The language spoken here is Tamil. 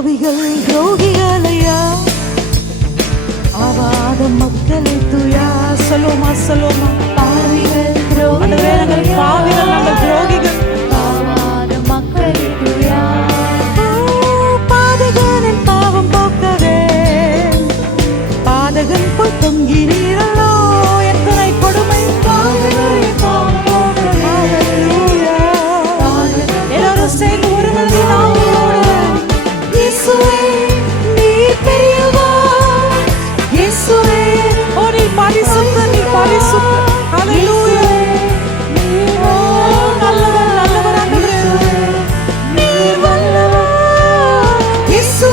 பாவிகள் துரோகிகளையா ஆவாத மக்களை துயா சொல்லுமா சொல்லுமா பாவிகள் பாவிகள் நாங்கள் துரோகிகள் ஆவாத மக்களை துயா பாதகனின் பாவம் போக்கவே பாதகன் போய் தொங்கினீரோ எத்தனை கொடுமை பாவிகளின் பாவம் போக்கவே எல்லாரும் சேர்ந்து ஒரு மனதை நாமோடு இயேசுவே நீ பெரியவர் இயேசுவே ஓ நீ பரிசுத்தர் ஹல்லேலூயா ஓ நல்லவர் நல்லவர் ஆண்டவரே நீர் வல்லவர் இயேசுவே